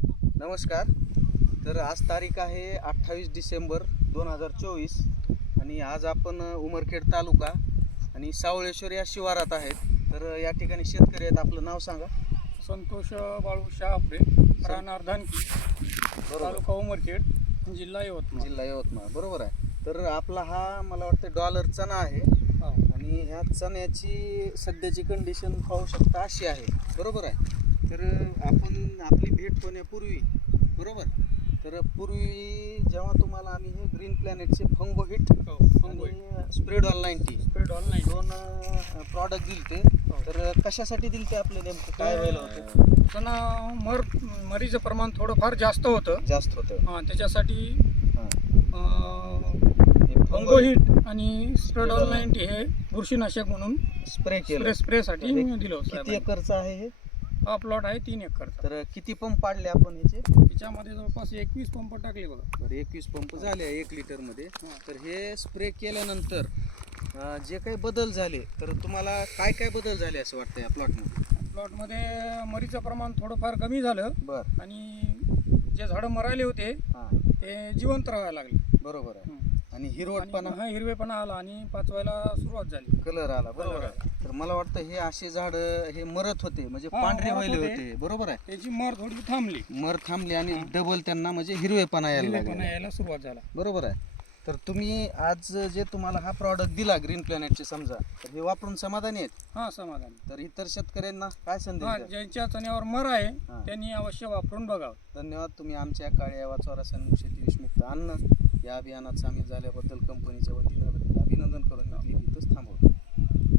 नमस्कार. तर आज तारीख आहे अठ्ठावीस डिसेंबर दोन हजार चोवीस आणि आज आपण उमरखेड तालुका आणि सावळेश्वर या शिवारात आहेत. तर या ठिकाणी शेतकरी आहेत. आपलं नाव सांगा. संतोष बाळू शहापरे राहणार धानकी तालुका उमरखेड जिल्हा यवतमाळ. जिल्हा यवतमाळ. बरोबर आहे. तर आपला हा मला वाटतं डॉलर चणा आहे. आणि ह्या चण्याची सध्याची कंडिशन पाहू शकता अशी आहे. बरोबर आहे. तर आपली भेट होण्यापूर्वी बरोबर? तर पूर्वी जेव्हा तुम्हाला आम्ही हे ग्रीन प्लॅनेटचे फंगो हिट. आणि स्प्रेड ऑल नाईन्टी स्प्रेड नाही दोन प्रॉडक्ट दिलते हो. तर कशासाठी दिलते आपले नेमकं? काय व्हायला होतं? त्यांना मर मरीचं प्रमाण थोडंफार जास्त होतं. जास्त होतं. हा, त्याच्यासाठी हां. फंगो हिट आणि स्प्रेड ऑल नाईन्टी हे बुरशीनाशक म्हणून स्प्रे केलं. स्प्रे स्प्रेसाठी हे दिलं किती होतं एकरचं आहे हे? हा प्लॉट आहे तीन एकरचा. तर किती पंप पाडले आपण ह्याचे त्याच्यामध्ये जवळपास एकवीस पंप टाकले बघा. बरं एकवीस पंप झाले एक लिटरमध्ये. तर हे स्प्रे केल्यानंतर अं, जे काही बदल झाले तर तुम्हाला काय काय बदल झाले असं वाटतं या प्लॉटमध्ये प्लॉटमध्ये मरीचं प्रमाण थोडंफार कमी झालं. बर. आणि जे झाडं मरायले होते हां. ते जिवंत राहायला लागले. बरोबर आहे. हं. आणि हिरवटपणा आणि हा हिरवेपणा आला आणि पाचवायला सुरुवात झाली. कलर आला बरोबर आहे. तर मला वाटतं हे असे झाड हे मरत होते म्हणजे हा, पांढरे मरत व्हायले होते. होते बरोबर आहे. त्याची मर थोडी थांबली. मर थांबले आणि डबल त्यांना म्हणजे हिरवेपणा यायला हिरवेपणा लागला यायला सुरुवात झाला. बरोबर आहे. तर तुम्ही आज जे तुम्हाला हा प्रॉडक्ट दिला ग्रीन प्लॅनेटचे समजा तर हे वापरून समाधानी आहेत? हा समाधान. तर इतर शेतकऱ्यांना काय संदेश हा द्याल? ज्यांच्या चण्यावर मर आहे हा. त्यांनी अवश्य वापरून बघावं. धन्यवाद. तुम्ही आमच्या काळ्या वाचवा रासायनिक शेती विषमुक्त अन्न या अभियानात सामील झाल्याबद्दल कंपनीचे